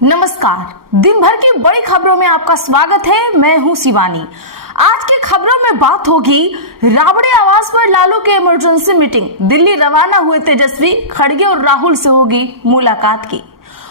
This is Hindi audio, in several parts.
नमस्कार, दिन भर की बड़ी खबरों में आपका स्वागत है। मैं हूं शिवानी। आज की खबरों में बात होगी राबड़ी आवास पर लालू की इमरजेंसी मीटिंग, दिल्ली रवाना हुए तेजस्वी, खड़गे और राहुल से होगी मुलाकात की,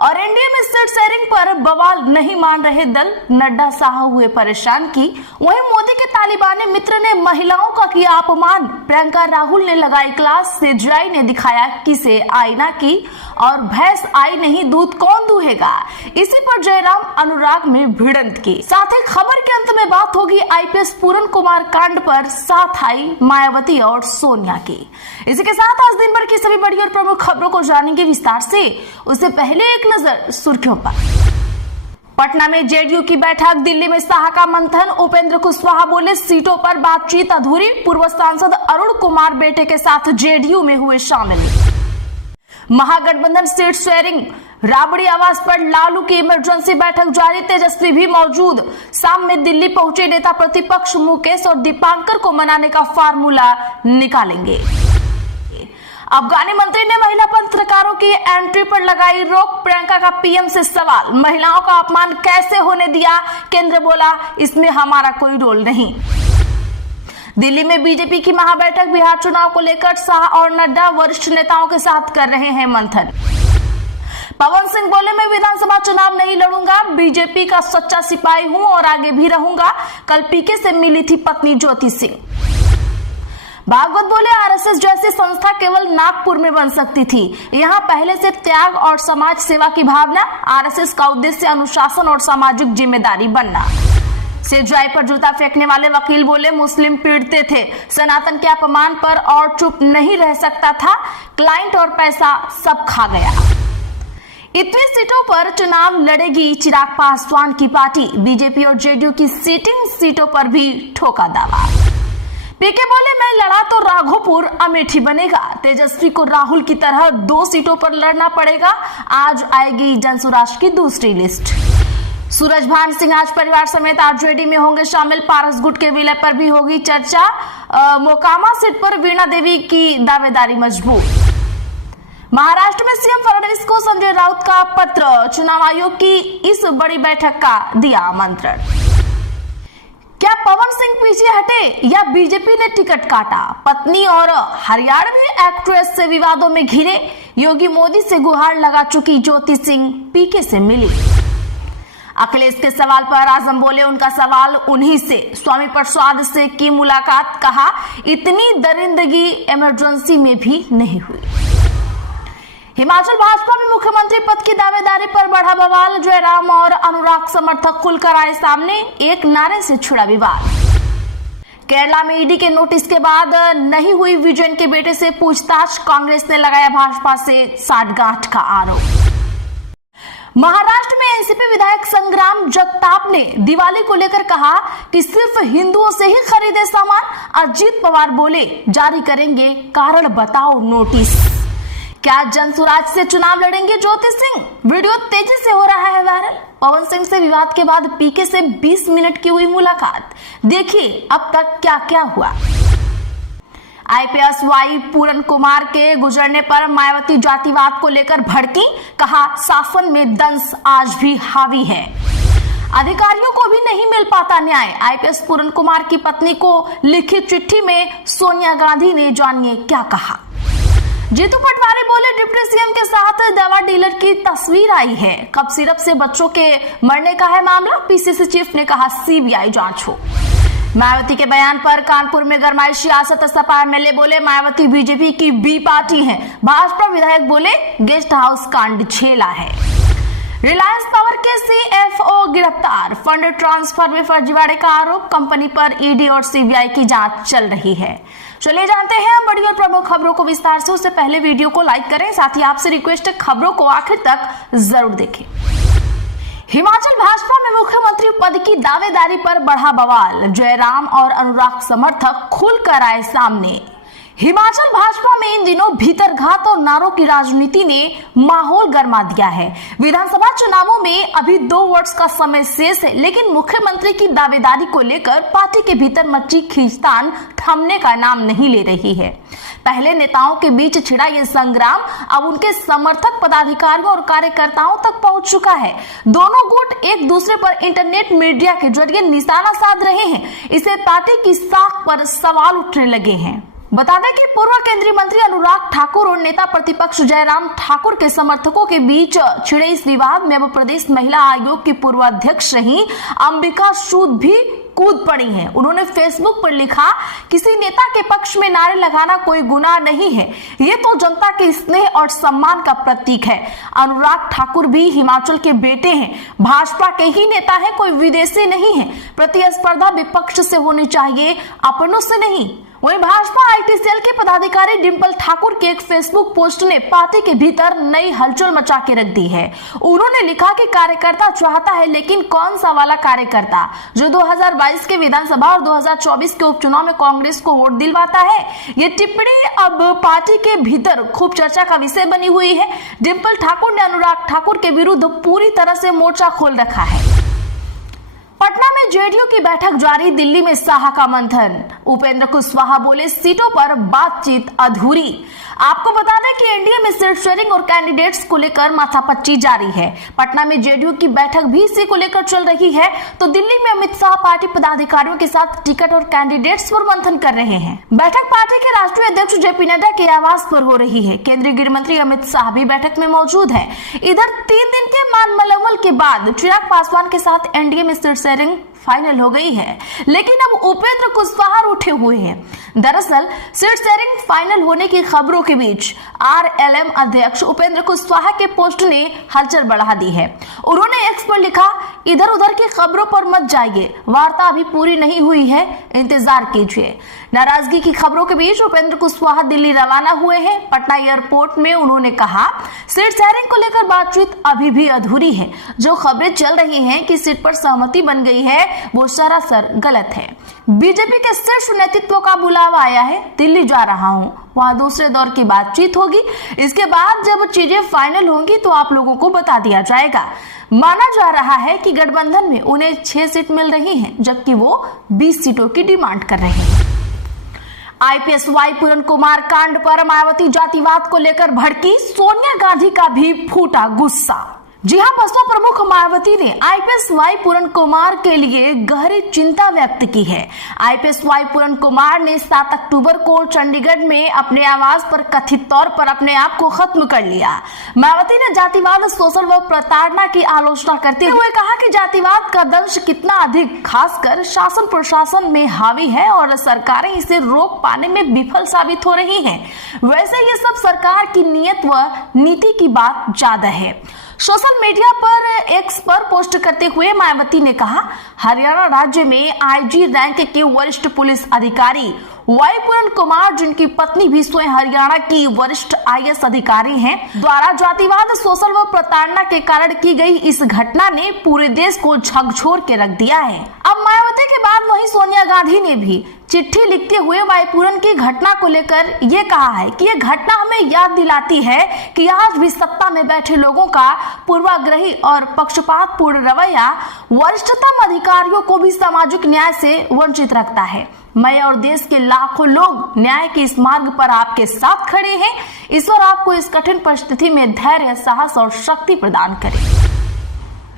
और एनडीए में सीट शेयरिंग पर बवाल, नहीं मान रहे दल, नड्डा शाह हुए परेशान की। वहीं मोदी के तालिबानी मित्र ने महिलाओं का किया अपमान, प्रियंका राहुल ने लगाई क्लास, सेजराई ने दिखाया किसे आईना की, और भैंस आई नहीं दूध कौन दूहेगा। इसी पर जयराम अनुराग में भिड़ंत की। साथ ही खबर के अंत में बात होगी आईपीएस पूरन कुमार कांड पर, साथ आई मायावती और सोनिया की। इसी के साथ आज दिन भर की सभी बड़ी और प्रमुख खबरों को जानेंगे विस्तार से। उससे पहले एक नजर सुर्खियों पर। पटना में जेडीयू की बैठक, दिल्ली में शाह का मंथन, उपेंद्र कुशवाहा बोले सीटों पर बातचीत अधूरी, पूर्व सांसद अरुण कुमार बेटे के साथ जेडीयू में हुए शामिल। महागठबंधन सीट शेयरिंग, राबड़ी आवास पर लालू की इमरजेंसी बैठक जारी, तेजस्वी भी मौजूद। शाम में दिल्ली पहुंचे नेता प्रतिपक्ष मुकेश और दीपांकर को मनाने का फार्मूला निकालेंगे। अफगानी मंत्री ने महिला पत्रकारों की एंट्री पर लगाई रोक, प्रियंका का पीएम से सवाल, महिलाओं का अपमान कैसे होने दिया, केंद्र बोला इसमें हमारा कोई रोल नहीं। दिल्ली में बीजेपी की महाबैठक, बिहार चुनाव को लेकर शाह और नड्डा वरिष्ठ नेताओं के साथ कर रहे हैं मंथन। पवन सिंह बोले मैं विधानसभा चुनाव नहीं लड़ूंगा, बीजेपी का सच्चा सिपाही हूं और आगे भी रहूंगा। कल पीके से मिली थी पत्नी ज्योति सिंह। भागवत बोले आरएसएस जैसी संस्था केवल नागपुर में बन सकती थी, यहाँ पहले से त्याग और समाज सेवा की भावना, आरएसएस का उद्देश्य अनुशासन और सामाजिक जिम्मेदारी बनना। सेजराई पर जूता फेंकने वाले वकील बोले मुस्लिम पीड़ते थे, सनातन के अपमान पर और चुप नहीं रह सकता था, क्लाइंट और पैसा सब खा गया। इतनी सीटों पर चुनाव लड़ेगी चिराग पासवान की पार्टी, बीजेपी और जेडीयू की सीटिंग सीटों पर भी ठोका दावा। पीके बोले मैं लड़ा तो राघोपुर अमेठी बनेगा, तेजस्वी को राहुल की तरह 2 सीटों पर लड़ना पड़ेगा, आज आएगी जनसुराज की दूसरी लिस्ट। सूरजभान सिंह आज परिवार समेत आरजेडी में होंगे शामिल, पारस गुट के विलय पर भी होगी चर्चा, मोकामा सीट पर वीणा देवी की दावेदारी मजबूत। महाराष्ट्र में सीएम फडणवीस को संजय राउत का पत्र, चुनाव आयोग की इस बड़ी बैठक का दिया आमंत्रण। क्या पवन सिंह पीछे हटे या बीजेपी ने टिकट काटा, पत्नी और हरियाणवी एक्ट्रेस से विवादों में घिरे, योगी मोदी से गुहार लगा चुकी ज्योति सिंह पीके से मिली। अखिलेश के सवाल पर आजम बोले उनका सवाल उन्हीं से, स्वामी प्रसाद से की मुलाकात, कहा इतनी दरिंदगी इमरजेंसी में भी नहीं हुई। हिमाचल भाजपा में मुख्यमंत्री पद की दावेदारी पर बढ़ा बवाल, जयराम और अनुराग समर्थक खुलकर आए सामने, एक नारे से छिड़ा विवाद। केरला में ईडी के नोटिस के बाद नहीं हुई विजयन के बेटे से पूछताछ, कांग्रेस ने लगाया भाजपा से साठगांठ का आरोप। महाराष्ट्र में एनसीपी विधायक संग्राम जगताप ने दिवाली को लेकर कहा कि सिर्फ हिंदुओं से ही खरीदे सामान, अजीत पवार बोले जारी करेंगे कारण बताओ नोटिस। क्या जनसुराज से चुनाव लड़ेंगे ज्योति सिंह, वीडियो तेजी से हो रहा है वायरल। पवन सिंह से विवाद के बाद पीके से 20 मिनट की हुई मुलाकात, देखिए अब तक क्या क्या हुआ। आईपीएस वाई पूरन कुमार के गुजरने पर मायावती जातिवाद को लेकर भड़की, कहा शासन में दंश आज भी हावी है, अधिकारियों को भी नहीं मिल पाता न्याय। आईपीएस पूरन कुमार की पत्नी को लिखी चिट्ठी में सोनिया गांधी ने जानिए क्या कहा। जीतू पटवारी बोले डिप्टी सीएम के साथ दवा डीलर की तस्वीर आई है, कब सिरप से बच्चों के मरने का है मामला, पीसीसी चीफ ने कहा सीबीआई जांच हो। मायावती के बयान पर कानपुर में गरमाई सियासत, सपा एमएलए बोले मायावती बीजेपी की बी पार्टी है, भाजपा विधायक बोले गेस्ट हाउस कांड झेला है। रिलायंस पावर के सीएफओ गिरफ्तार, फंड ट्रांसफर में फर्जीवाड़े का आरोप, कंपनी पर ईडी और सीबीआई की जांच चल रही है। चलिए जानते हैं बड़ी और प्रमुख खबरों को विस्तार से। उससे पहले वीडियो को लाइक करें, साथ ही आपसे रिक्वेस्ट है खबरों को आखिर तक जरूर देखें। हिमाचल भाजपा में मुख्यमंत्री पद की दावेदारी पर बढ़ा बवाल, जयराम और अनुराग समर्थक खुलकर आए सामने। हिमाचल भाजपा में इन दिनों भीतरघात और नारों की राजनीति ने माहौल गर्मा दिया है। विधानसभा चुनावों में अभी 2 वर्ष का समय शेष है, लेकिन मुख्यमंत्री की दावेदारी को लेकर पार्टी के भीतर मची खींचतान थमने का नाम नहीं ले रही है। पहले नेताओं के बीच छिड़ा यह संग्राम अब उनके समर्थक, पदाधिकारियों और कार्यकर्ताओं तक पहुंच चुका है। दोनों गुट एक दूसरे पर इंटरनेट मीडिया के जरिए निशाना साध रहे हैं। इससे पार्टी की साख पर सवाल उठने लगे हैं। बता दें कि पूर्व केंद्रीय मंत्री अनुराग ठाकुर और नेता प्रतिपक्ष जयराम ठाकुर के समर्थकों के बीच छिड़े इस विवाद में अब प्रदेश महिला आयोग की पूर्व अध्यक्ष रही अंबिका सूद भी कूद पड़ी हैं। उन्होंने फेसबुक पर लिखा, किसी नेता के पक्ष में नारे लगाना कोई गुनाह नहीं है, ये तो जनता के स्नेह और सम्मान का प्रतीक है। अनुराग ठाकुर भी हिमाचल के बेटे हैं, भाजपा के ही नेता हैं, कोई विदेशी नहीं है। प्रतिस्पर्धा विपक्ष से होनी चाहिए, अपनों से नहीं। वहीं भाजपा आईटी सेल के पदाधिकारी डिंपल ठाकुर के एक फेसबुक पोस्ट ने पार्टी के भीतर नई हलचल मचा के रख दी है। उन्होंने लिखा कि कार्यकर्ता चाहता है, लेकिन कौन सा वाला कार्यकर्ता जो 2022 के विधानसभा और 2024 के उपचुनाव में कांग्रेस को वोट दिलवाता है। ये टिप्पणी अब पार्टी के भीतर खूब चर्चा का विषय बनी हुई है। डिंपल ठाकुर ने अनुराग ठाकुर के विरुद्ध पूरी तरह से मोर्चा खोल रखा है। पटना में जेडीयू की बैठक जारी, दिल्ली में शाह का मंथन। उपेंद्र कुशवाहा बोले, सीटों पर बातचीत अधूरी। आपको बता दें कि एनडीए में सीट शेयरिंग और कैंडिडेट्स को लेकर माथापच्ची जारी है। पटना में जेडीयू की बैठक भी इसी को लेकर चल रही है, तो दिल्ली में अमित शाह पार्टी पदाधिकारियों के साथ टिकट और कैंडिडेट्स पर मंथन कर रहे हैं। बैठक पार्टी के राष्ट्रीय अध्यक्ष जेपी नड्डा के आवास पर हो रही है। केंद्रीय गृह मंत्री अमित शाह भी बैठक में मौजूद है। इधर 3 दिन के मान मलवल के बाद चिराग पासवान के साथ एनडीए में सीट शेयरिंग फाइनल हो गई है, लेकिन अब उपेंद्र कुशवाहा उठे हुए हैं। दरअसल सीट शेयरिंग फाइनल होने की खबरों के बीच आरएलएम अध्यक्ष उपेंद्र कुशवाहा के पोस्ट ने हलचल बढ़ा दी है। उन्होंने एक्स पर लिखा, इधर उधर की खबरों पर मत जाइए, वार्ता अभी पूरी नहीं हुई है, इंतजार कीजिए। नाराजगी की खबरों के बीच उपेंद्र कुशवाहा दिल्ली रवाना हुए हैं। पटना एयरपोर्ट में उन्होंने कहा, सीट शेयरिंग को लेकर बातचीत अभी भी अधूरी है। जो खबरें चल रही हैं कि सीट पर सहमति बन गई है, वो सरासर गलत है। बीजेपी के शीर्ष नेतृत्व का बुलावा आया है, दिल्ली जा रहा हूं, वहां दूसरे दौर की बातचीत होगी। इसके बाद जब चीजें फाइनल होंगी तो आप लोगों को बता दिया जाएगा। माना जा रहा है कि गठबंधन में उन्हें 6 सीट मिल रही हैं, जबकि वो 20 सीटों की डिमांड कर रहे हैं। आईपीएस वाई पूरन कुमार कांड पर मायावती जातिवाद को लेकर भड़की, सोनिया गांधी का भी फूटा गुस्सा। जी हां, बसपा प्रमुख मायावती ने आईपीएस वाई पूरन कुमार के लिए गहरी चिंता व्यक्त की है। आईपीएस वाई पूरन कुमार ने 7 अक्टूबर को चंडीगढ़ में अपने आवास पर कथित तौर पर अपने आप को खत्म कर लिया। मायावती ने जातिवाद, शोषण व प्रताड़ना की आलोचना करते हुए कहा कि जातिवाद का दंश कितना अधिक, खासकर शासन प्रशासन में हावी है और सरकारें इसे रोक पाने में विफल साबित हो रही हैं। वैसे ये सब सरकार की नीयत व नीति की बात ज्यादा है। सोशल मीडिया पर एक्स पर पोस्ट करते हुए मायावती ने कहा, हरियाणा राज्य में आईजी रैंक के वरिष्ठ पुलिस अधिकारी वाई पूरन कुमार, जिनकी पत्नी भी स्वयं हरियाणा की वरिष्ठ आईएएस अधिकारी हैं, द्वारा जातिवाद, शोषण व प्रताड़ना के कारण की गई इस घटना ने पूरे देश को झकझोर के रख दिया है। अब मायावती के बाद वहीं सोनिया गांधी ने भी चिट्ठी लिखते हुए वाई पूरन की घटना को लेकर ये कहा है कि ये घटना हमें याद दिलाती है कि आज भी सत्ता में बैठे लोगों का पूर्वाग्रही और पक्षपातपूर्ण रवैया वरिष्ठतम अधिकारियों को भी सामाजिक न्याय से वंचित रखता है। मैं और देश के लाखों लोग न्याय के इस मार्ग पर आपके साथ खड़े हैं। ईश्वर आपको इस कठिन परिस्थिति में धैर्य, साहस और शक्ति प्रदान करे।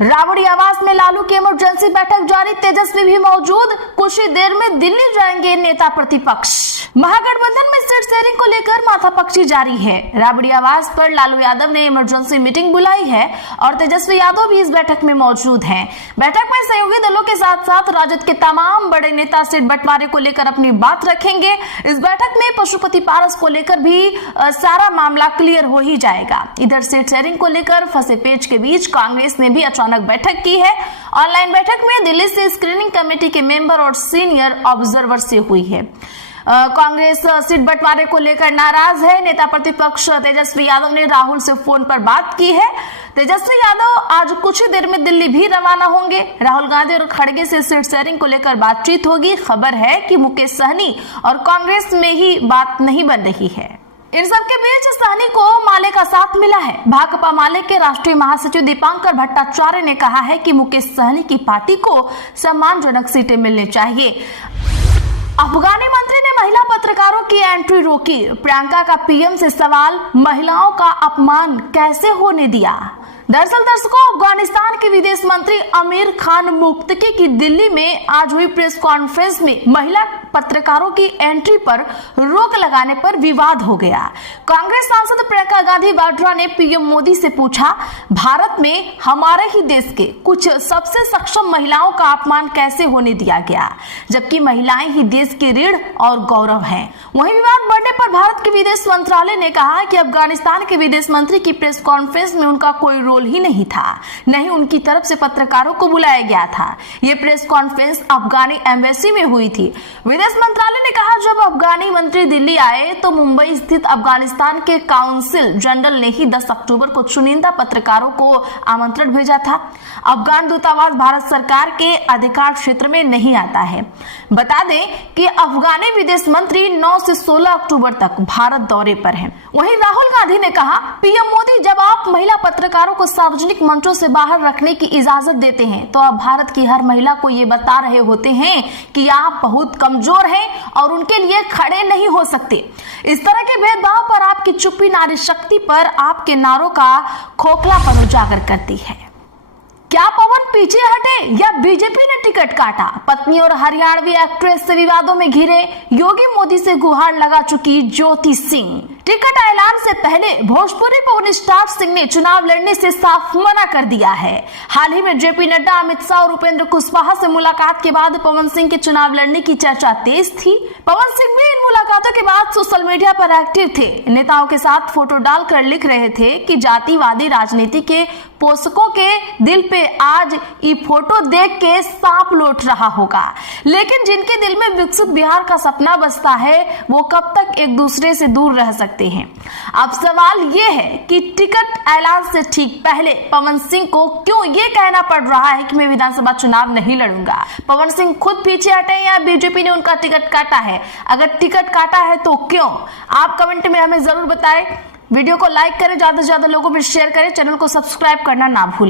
राबड़ी आवास में लालू की इमरजेंसी बैठक जारी, तेजस्वी भी मौजूद। कुछ ही देर में दिल्ली जाएंगे नेता प्रतिपक्ष। महागठबंधन में सीट शेयरिंग को लेकर माथापच्ची जारी है। राबड़ी आवास पर लालू यादव ने इमरजेंसी मीटिंग बुलाई है और तेजस्वी यादव भी इस बैठक में मौजूद हैं। बैठक में सहयोगी दलों के साथ साथ राजद के तमाम बड़े नेता सीट बंटवारे को लेकर अपनी बात रखेंगे। इस बैठक में पशुपति पारस को लेकर भी सारा मामला क्लियर हो ही जाएगा। इधर सीट शेयरिंग को लेकर फंसे पेच के बीच कांग्रेस ने भी अचानक बैठक की है। ऑनलाइन बैठक में दिल्ली से स्क्रीनिंग कमेटी के मेंबर और सीनियर ऑब्जर्वर से हुई है। कांग्रेस सीट बंटवारे को लेकर नाराज है। नेता प्रतिपक्ष तेजस्वी यादव ने राहुल से फोन पर बात की है। तेजस्वी यादव आज कुछ ही देर में दिल्ली भी रवाना होंगे। राहुल गांधी और खड़गे से सीट शेयरिंग को लेकर बातचीत होगी। खबर है कि मुकेश सहनी और कांग्रेस में ही बात नहीं बन रही है। इन सबके बीच सहनी को माले का साथ मिला है। भाकपा माले के राष्ट्रीय महासचिव दीपांकर भट्टाचार्य ने कहा है कि मुकेश सहनी की पार्टी को सम्मानजनक सीटें मिलनी चाहिए। अफगानी मंत्री ने महिला पत्रकारों की एंट्री रोकी। प्रियंका का पीएम से सवाल, महिलाओं का अपमान कैसे होने दिया। दरअसल दर्शकों, अफगानिस्तान के विदेश मंत्री आमिर खान मुक्तकी की दिल्ली में आज हुई प्रेस कॉन्फ्रेंस में महिला पत्रकारों की एंट्री पर रोक लगाने पर विवाद हो गया। कांग्रेस सांसद प्रियंका गांधी वाड्रा ने पीएम मोदी से पूछा, भारत में हमारे ही देश के कुछ सबसे सक्षम महिलाओं का अपमान कैसे होने दिया गया, जबकि महिलाएं ही देश की रीढ़ और गौरव हैं। वहीं विवाद बढ़ने पर भारत के विदेश मंत्रालय ने कहा कि अफगानिस्तान के विदेश मंत्री की प्रेस कॉन्फ्रेंस में उनका कोई रोल ही नहीं था, नहीं उनकी तरफ से पत्रकारों को बुलाया गया था। यह प्रेस कॉन्फ्रेंस अफगानी एम्बेसी में हुई थी। विदेश मंत्रालय ने कहा, जब अफगानी मंत्री दिल्ली आए तो मुंबई स्थित अफगानिस्तान के काउंसिल जनरल ने ही 10 अक्टूबर को चुनिंदा पत्रकारों को आमंत्रण भेजा था। अफगान दूतावास भारत सरकार के अधिकार क्षेत्र में नहीं आता है। बता दें कि अफगानी विदेश मंत्री 9 से 16 अक्टूबर तक भारत दौरे पर हैं। वहीं राहुल गांधी ने कहा, पीएम मोदी, जब आप महिला पत्रकारों को सार्वजनिक मंचों से बाहर रखने की इजाजत देते हैं तो आप भारत की हर महिला को ये बता रहे होते हैं कि आप बहुत कमजोर हैं और उनके लिए खड़े नहीं हो सकते। इस तरह के भेदभाव पर आपकी चुप्पी नारी शक्ति पर आपके नारों का खोखलापन उजागर करती है। क्या पवन पीछे हटे या बीजेपी ने टिकट काटा। पत्नी और हरियाणवी एक्ट्रेस से विवादों में घिरे योगी मोदी से गुहार लगा चुकी ज्योति सिंह। टिकट ऐलान से पहले भोजपुरी पवन स्टार सिंह ने चुनाव लड़ने से साफ मना कर दिया है। हाल ही में जेपी नड्डा, अमित शाह और उपेंद्र कुशवाहा से मुलाकात के बाद पवन सिंह के चुनाव लड़ने की चर्चा तेज थी। पवन सिंह भी इन मुलाकातों के बाद सोशल मीडिया पर एक्टिव थे। नेताओं के साथ फोटो डालकर लिख रहे थे कि जातिवादी राजनीति के पोषकों के दिल पे आज ये फोटो देख के सांप लौट रहा होगा, लेकिन जिनके दिल में विकसित बिहार का सपना बसता है वो कब तक एक दूसरे से दूर रह सकते हैं। अब सवाल ये है कि टिकट ऐलान से ठीक पहले पवन सिंह को क्यों ये कहना पड़ रहा है कि मैं विधानसभा चुनाव नहीं लड़ूंगा। पवन सिंह खुद पीछे हटे या बीजेपी ने उनका टिकट काटा है? अगर टिकट काटा है तो क्यों? आप कमेंट में हमें जरूर बताएं। वीडियो को लाइक करें, ज्यादा से ज्यादा लोगों में शेयर करें, चैनल को सब्सक्राइब करना ना भूलें।